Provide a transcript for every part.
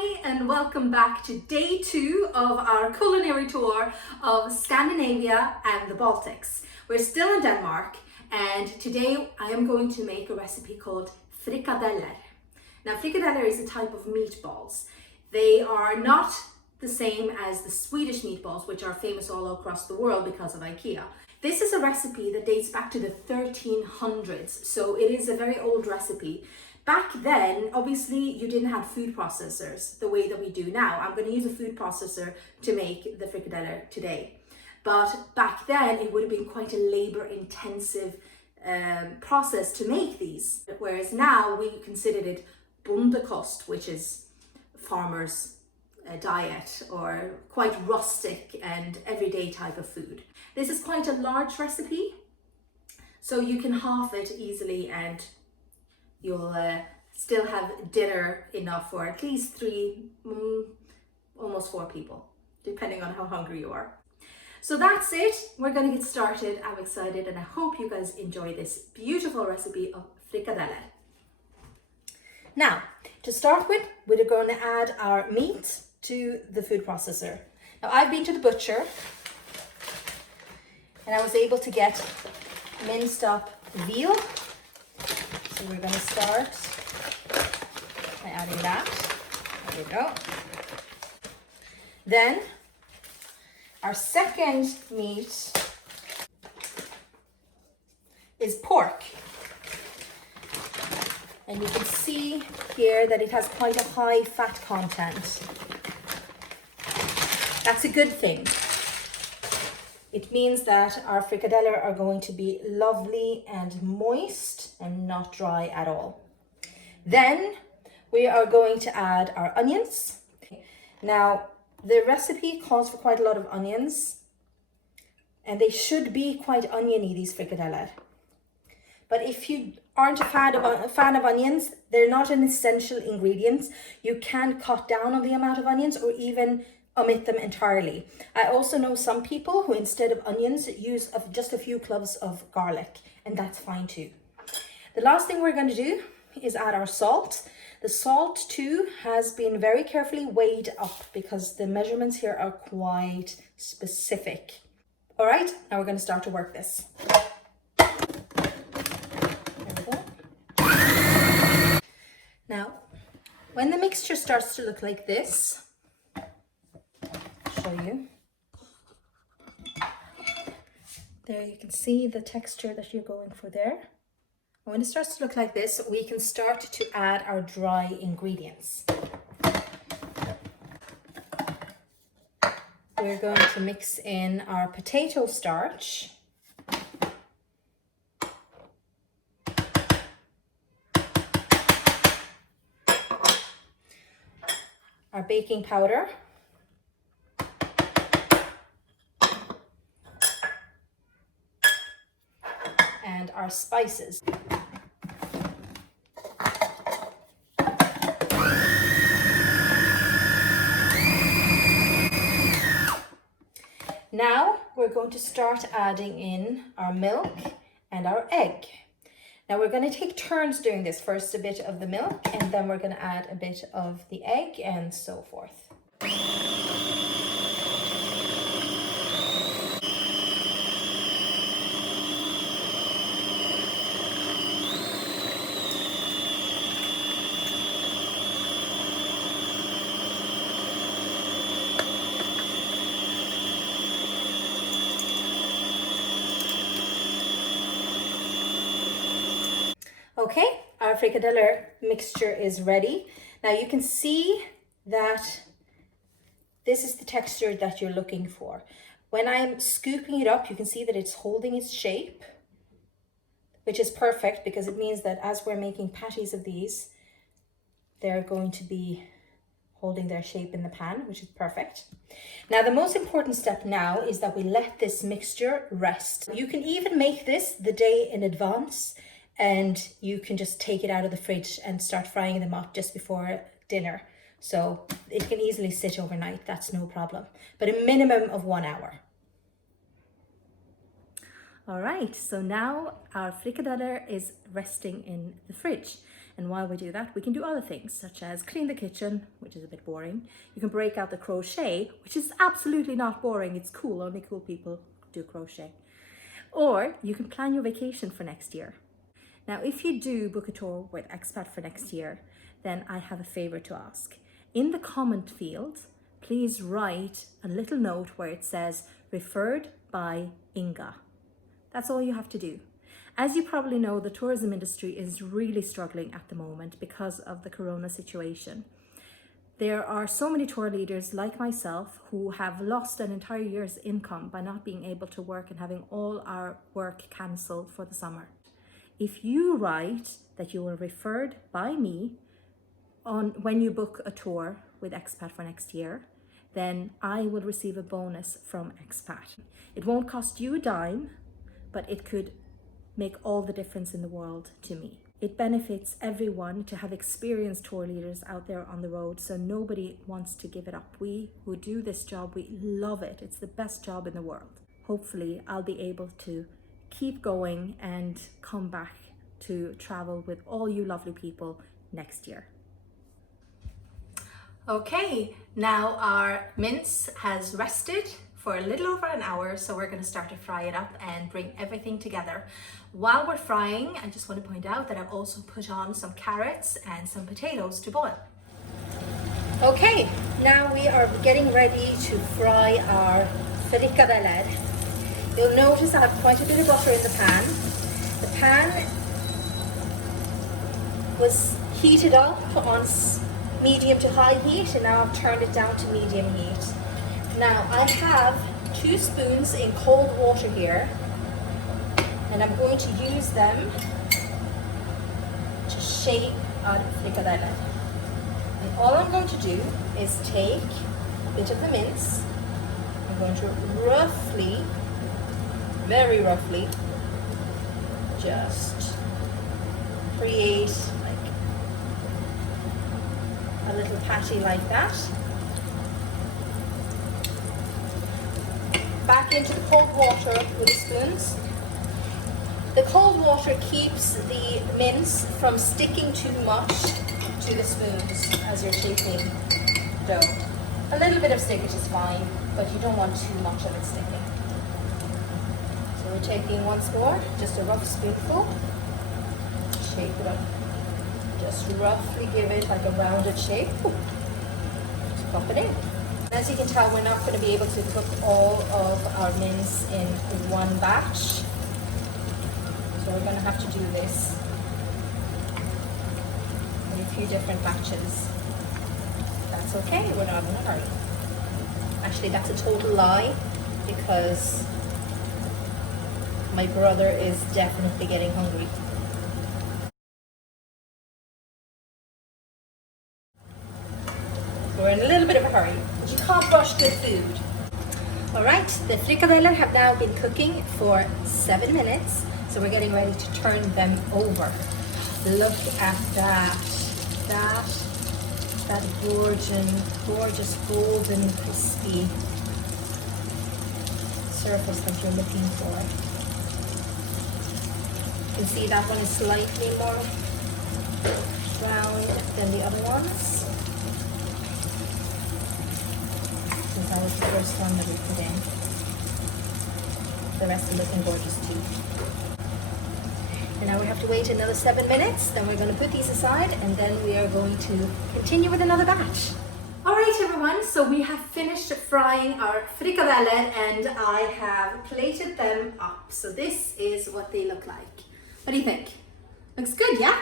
Hi and welcome back to day 2 of our culinary tour of Scandinavia and the Baltics. We're still in Denmark and today I am going to make a recipe called Frikadeller. Now frikadeller is a type of meatballs. They are not the same as the Swedish meatballs, which are famous all across the world because of IKEA. This is a recipe that dates back to the 1300s, so it is a very old recipe. Back then, obviously, you didn't have food processors the way that we do now. I'm going to use a food processor to make the frikadeller today. But back then, it would have been quite a labor-intensive process to make these. Whereas now, we considered it bondekost, which is farmers' diet, or quite rustic and everyday type of food. This is quite a large recipe, so you can halve it easily and you'll still have dinner enough for at least 3, almost 4 people, depending on how hungry you are. So that's it. We're going to get started. I'm excited and I hope you guys enjoy this beautiful recipe of frikadeller. Now, to start with, we're going to add our meat to the food processor. Now, I've been to the butcher and I was able to get minced up veal. So we're going to start by adding that. There we go. Then our second meat is pork. And you can see here that it has quite a high fat content. That's a good thing. It means that our frikadeller are going to be lovely and moist and not dry at all. Then we are going to add our onions. Now, the recipe calls for quite a lot of onions, and they should be quite oniony, these frikadeller. But if you aren't a fan of onions, they're not an essential ingredient. You can cut down on the amount of onions or even omit them entirely. I also know some people who instead of onions use just a few cloves of garlic, and that's fine too. The last thing we're going to do is add our salt. The salt too has been very carefully weighed up because the measurements here are quite specific. All right, now we're going to start to work this. There we go. Now, when the mixture starts to look like this, show you. There you can see the texture that you're going for there. And when it starts to look like this, we can start to add our dry ingredients. We're going to mix in our potato starch, our baking powder, and our spices. Now we're going to start adding in our milk and our egg. Now we're going to take turns doing this. First a bit of the milk, and then we're going to add a bit of the egg, and so forth. Okay, our frikadeller mixture is ready. Now you can see that this is the texture that you're looking for. When I'm scooping it up, you can see that it's holding its shape, which is perfect because it means that as we're making patties of these, they're going to be holding their shape in the pan, which is perfect. Now, the most important step now is that we let this mixture rest. You can even make this the day in advance, and you can just take it out of the fridge and start frying them up just before dinner. So it can easily sit overnight, that's no problem. But a minimum of 1 hour. All right, so now our frikadeller is resting in the fridge. And while we do that, we can do other things such as clean the kitchen, which is a bit boring. You can break out the crochet, which is absolutely not boring. It's cool, only cool people do crochet. Or you can plan your vacation for next year. Now, if you do book a tour with Expat for next year, then I have a favor to ask. In the comment field, please write a little note where it says, referred by Inga. That's all you have to do. As you probably know, the tourism industry is really struggling at the moment because of the corona situation. There are so many tour leaders like myself who have lost an entire year's income by not being able to work and having all our work cancelled for the summer. If you write that you were referred by me when you book a tour with Expat for next year, then I will receive a bonus from Expat. It won't cost you a dime, but it could make all the difference in the world to me. It benefits everyone to have experienced tour leaders out there on the road, so nobody wants to give it up. We who do this job, we love it. It's the best job in the world. Hopefully, I'll be able to keep going and come back to travel with all you lovely people next year. Okay, now our mince has rested for a little over an hour, so we're going to start to fry it up and bring everything together. While we're frying, I just want to point out that I've also put on some carrots and some potatoes to boil. Okay, now we are getting ready to fry our frikadeller. You'll notice I have quite a bit of butter in the pan. The pan was heated up on medium to high heat, and now I've turned it down to medium heat. Now I have 2 spoons in cold water here, and I'm going to use them to shape our frikadeller. And all I'm going to do is take a bit of the mince. I'm going to roughly, very roughly, just create like a little patty like that. Back into the cold water with the spoons. The cold water keeps the mince from sticking too much to the spoons as you're shaping dough. A little bit of stickage is fine, but you don't want too much of it sticking. So we're taking once more, just a rough spoonful, shape it up. Just roughly give it like a rounded shape. Just pop it in. As you can tell, we're not going to be able to cook all of our mince in one batch. So we're going to have to do this in a few different batches. That's okay, we're not in a hurry. Actually, that's a total lie, because my brother is definitely getting hungry. We're in a little bit of a hurry, but you can't rush good food. Alright, the frikadeller have now been cooking for 7 minutes, so we're getting ready to turn them over. Look at that. That gorgeous golden crispy surface that you're looking for. You can see that one is slightly more brown than the other ones. Since that was the first one that we put in. The rest are looking gorgeous too. And now we have to wait another 7 minutes, then we're going to put these aside, and then we are going to continue with another batch. Alright everyone, so we have finished frying our frikadeller and I have plated them up. So this is what they look like. What do you think? Looks good, yeah?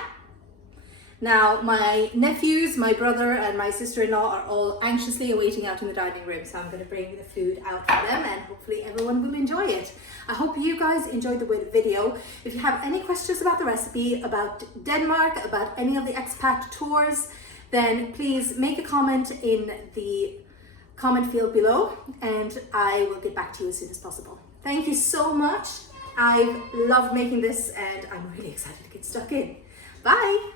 Now my nephews, my brother and my sister-in-law are all anxiously awaiting out in the dining room, so I'm going to bring the food out for them and hopefully everyone will enjoy it. I hope you guys enjoyed the video. If you have any questions about the recipe, about Denmark, about any of the expat tours, then please make a comment in the comment field below and I will get back to you as soon as possible. Thank you so much. I've loved making this and I'm really excited to get stuck in. Bye!